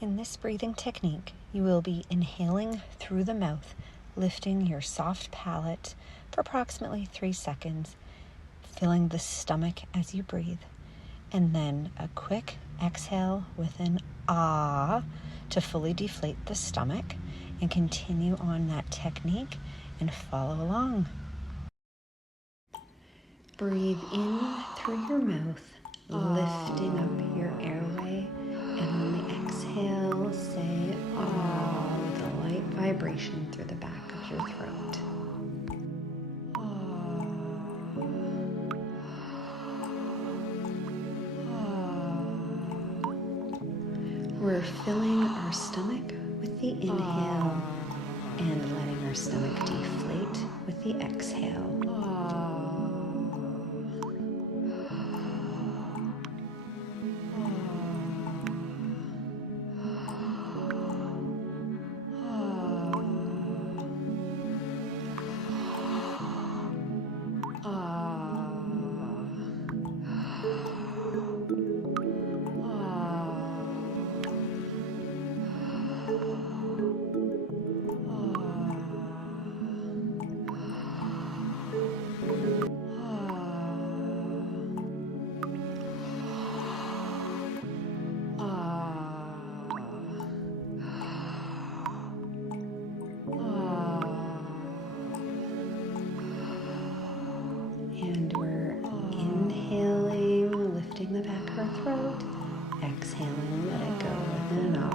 In this breathing technique, you will be inhaling through the mouth, lifting your soft palate for approximately 3 seconds, filling the stomach as you breathe, and then a quick exhale with an ah to fully deflate the stomach, and continue on that technique and follow along. Breathe in through your mouth, lifting up your airway, and on the exhale, say ah with a light vibration through the back of your throat. We're filling our stomach with the inhale and letting our stomach deflate with the exhale. And we're inhaling, lifting the back of our throat, exhaling, let it go with an ah.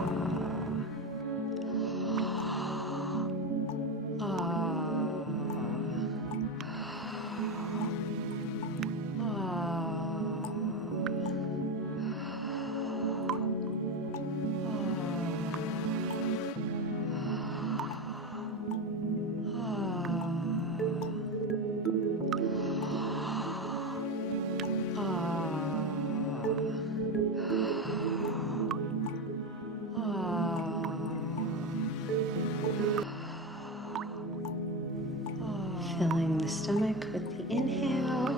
Filling the stomach with the inhale,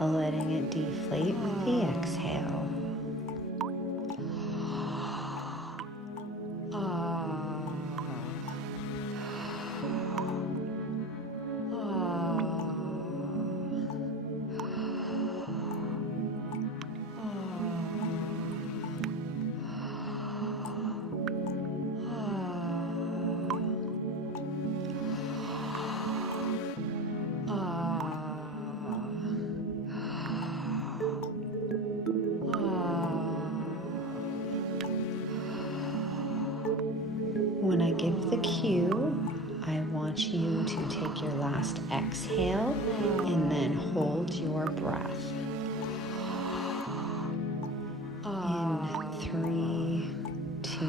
letting it deflate with the exhale. When I give the cue, I want you to take your last exhale and then hold your breath. In 3, 2,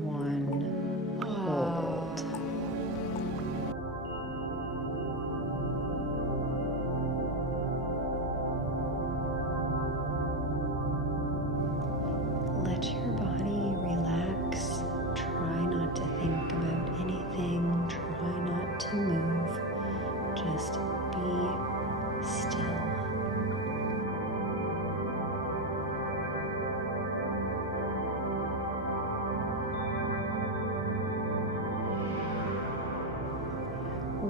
1, hold. Let your body relax. Try not to think about anything. Try not to move. Just be still.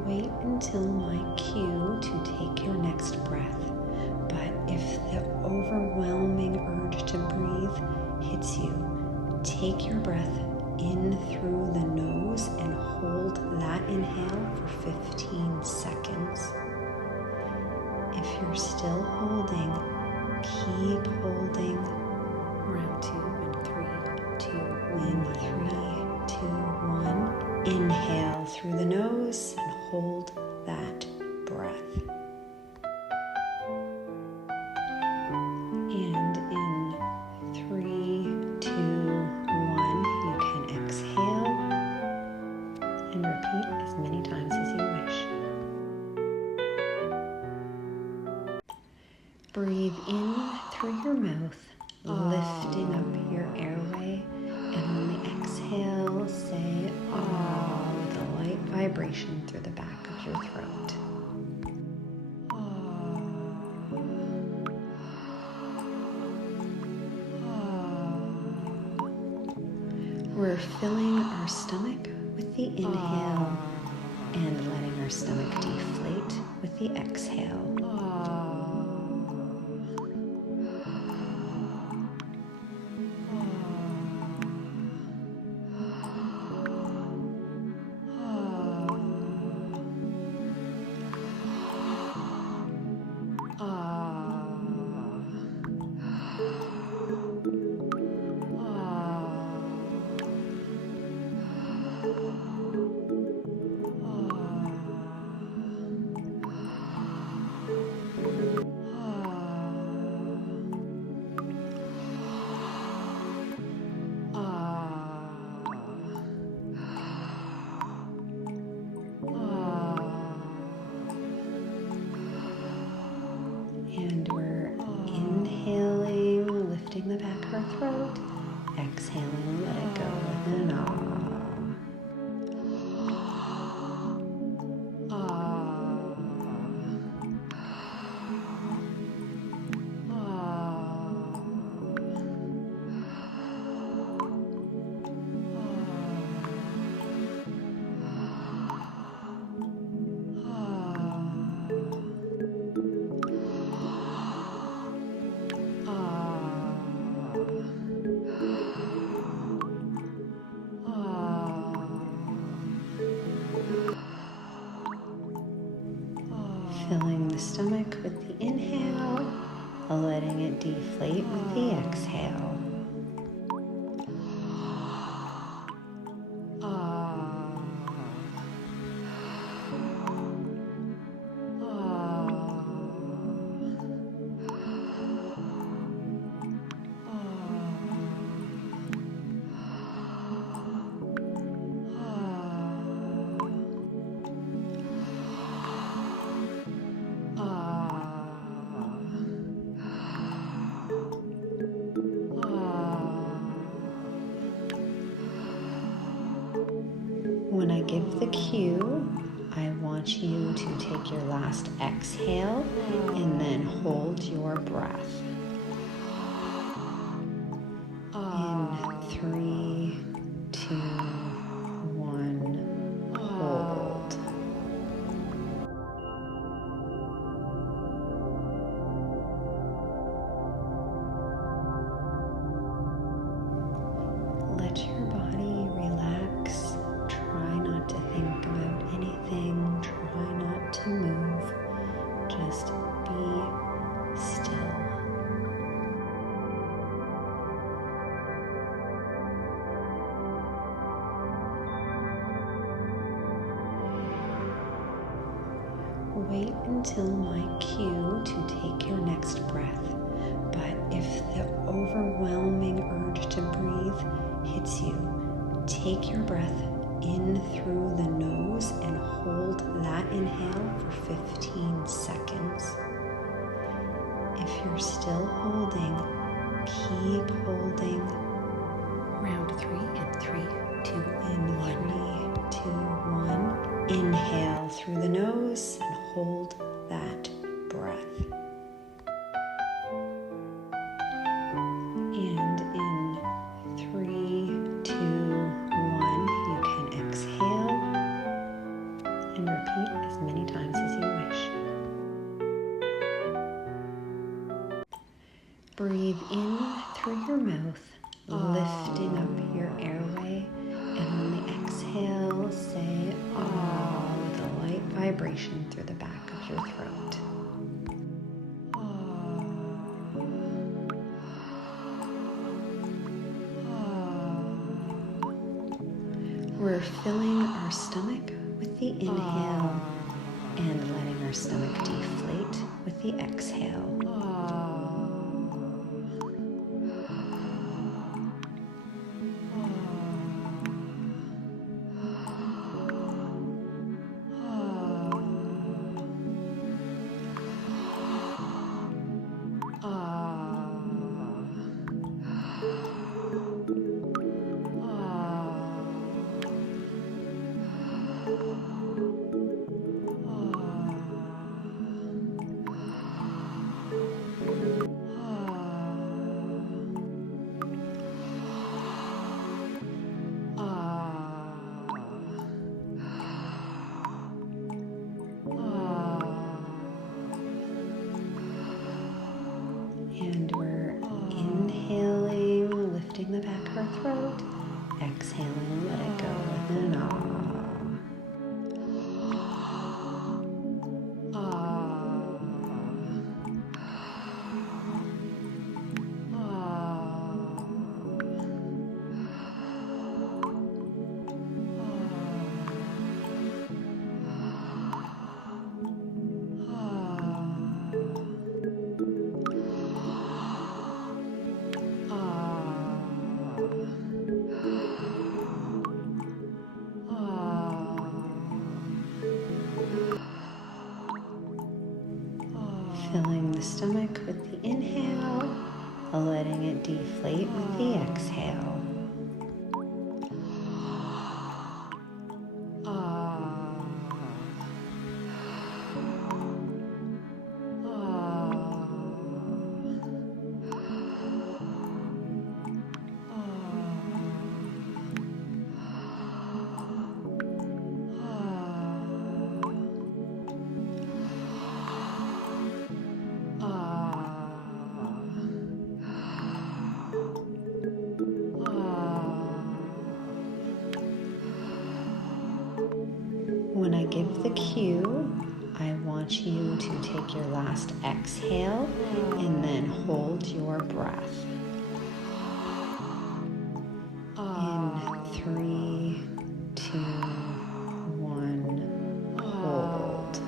Wait until my cue to take your next breath. But if the overwhelming urge to breathe hits you, take your breath in through the nose and hold that inhale for 15 seconds. If you're still holding, keep holding. Round 2 and 3, 2, 1, 3, 2, 1. Inhale through the nose and hold that breath. And in 3, 2, 1, you can exhale and repeat as many times as you wish. Breathe in through your mouth, lifting up your airway, and on the exhale, say ah with a light vibration through the back of your throat. We're filling our stomach with the inhale and letting our stomach deflate with the exhale. And we're inhaling, lifting the back of our throat. Exhaling, let it go with an filling the stomach with the inhale, letting it deflate with the exhale. When I give the cue, I want you to take your last exhale and then hold your breath. In 3, 2, 1, hold. Let your body relax. Try not to think about anything. Try not to move. Just be still. Wait until my cue to take your next breath. But if the overwhelming urge to breathe hits you, take your breath in through the nose and hold that inhale for 15 seconds. If you're still holding, keep holding. Round 3 in 3, 2, in 3, 2, 1. Inhale through the nose and hold that breath. And in 3, 2, 1, you can exhale and repeat as many times as you wish. Breathe in through your mouth, lifting up your airway, and on the exhale, say "ah" with a light vibration through the back of your throat. We're filling our stomach with the inhale and letting our stomach deflate with the exhale. Exhaling, let it go with an ah. Filling the stomach with the inhale, letting it deflate with the exhale. When I give the cue, I want you to take your last exhale and then hold your breath. In 3, 2, 1, hold.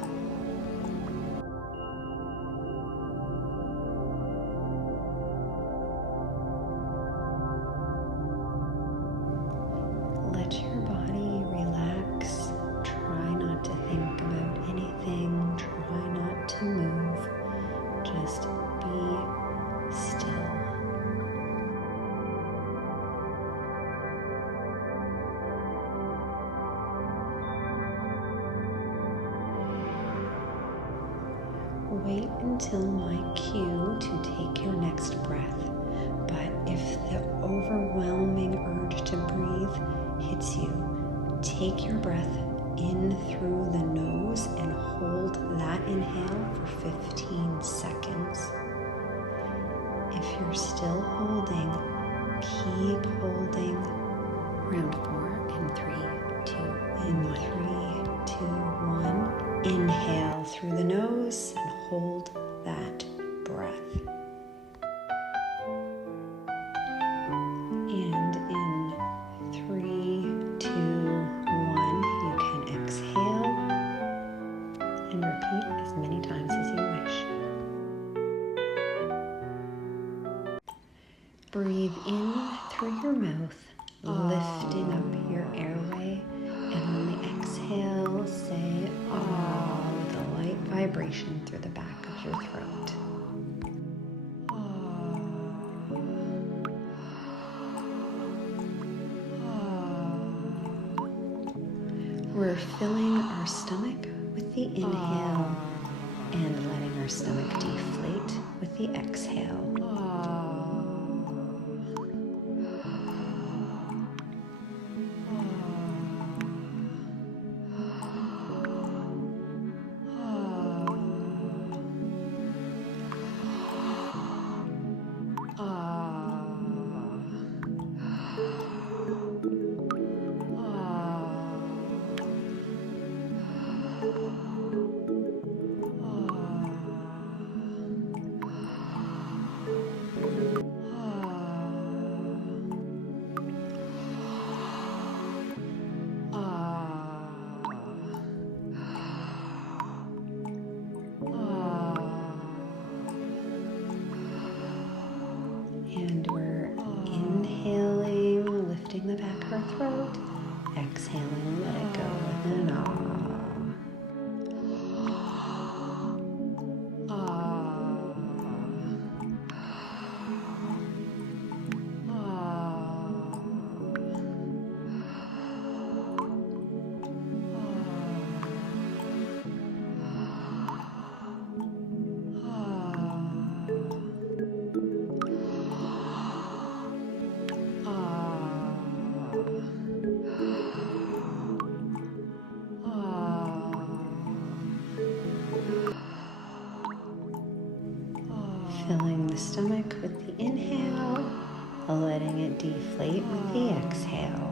Let your body relax. Try not to think about anything. Try not to move. Just be still. Wait until my cue to take your next breath. But if the overwhelming urge to breathe hits you, take your breath in through the nose and hold that inhale for 15 seconds. If you're still holding, keep holding. Round 4 in 3, 2, in 3, 2, 1. Inhale through the nose and hold that breath. And in 3, 2, 1, you can exhale and repeat as many times as you wish. Breathe in through your mouth, lifting up your airway, and on the exhale, say ah with a light vibration through the back of your throat. We're filling our stomach with the inhale and letting our stomach deflate with the exhale. And we're inhaling, lifting the back of our throat. Exhaling, let it go with an ah. Filling the stomach with the inhale letting it deflate with the exhale.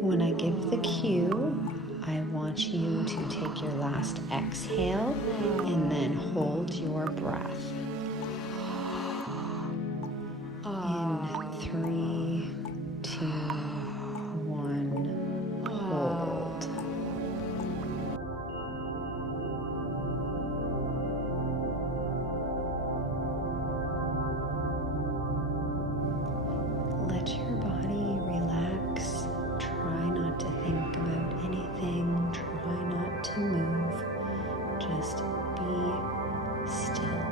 When I give the cue, I want you to take your last exhale and then hold your breath. In 3, 2, 1, hold. Let your body relax. Try not to think about anything. Try not to move. Just be still.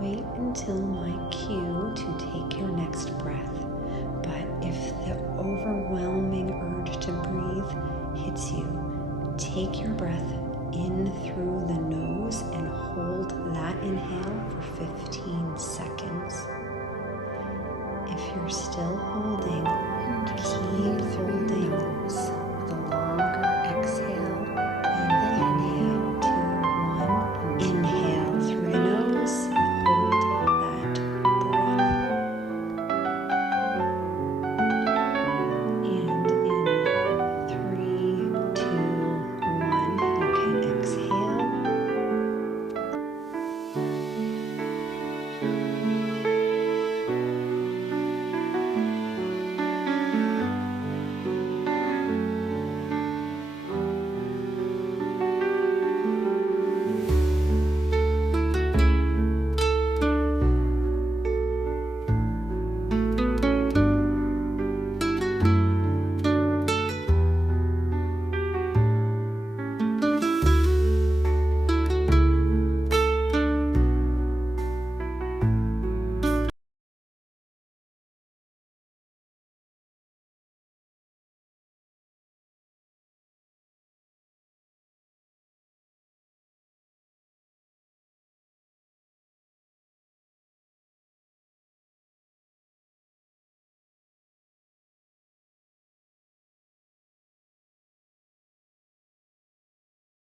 Wait until my cue to take your next breath. But if the overwhelming urge to breathe hits you, take your breath in through the nose and hold that inhale for 15 seconds. If you're still holding,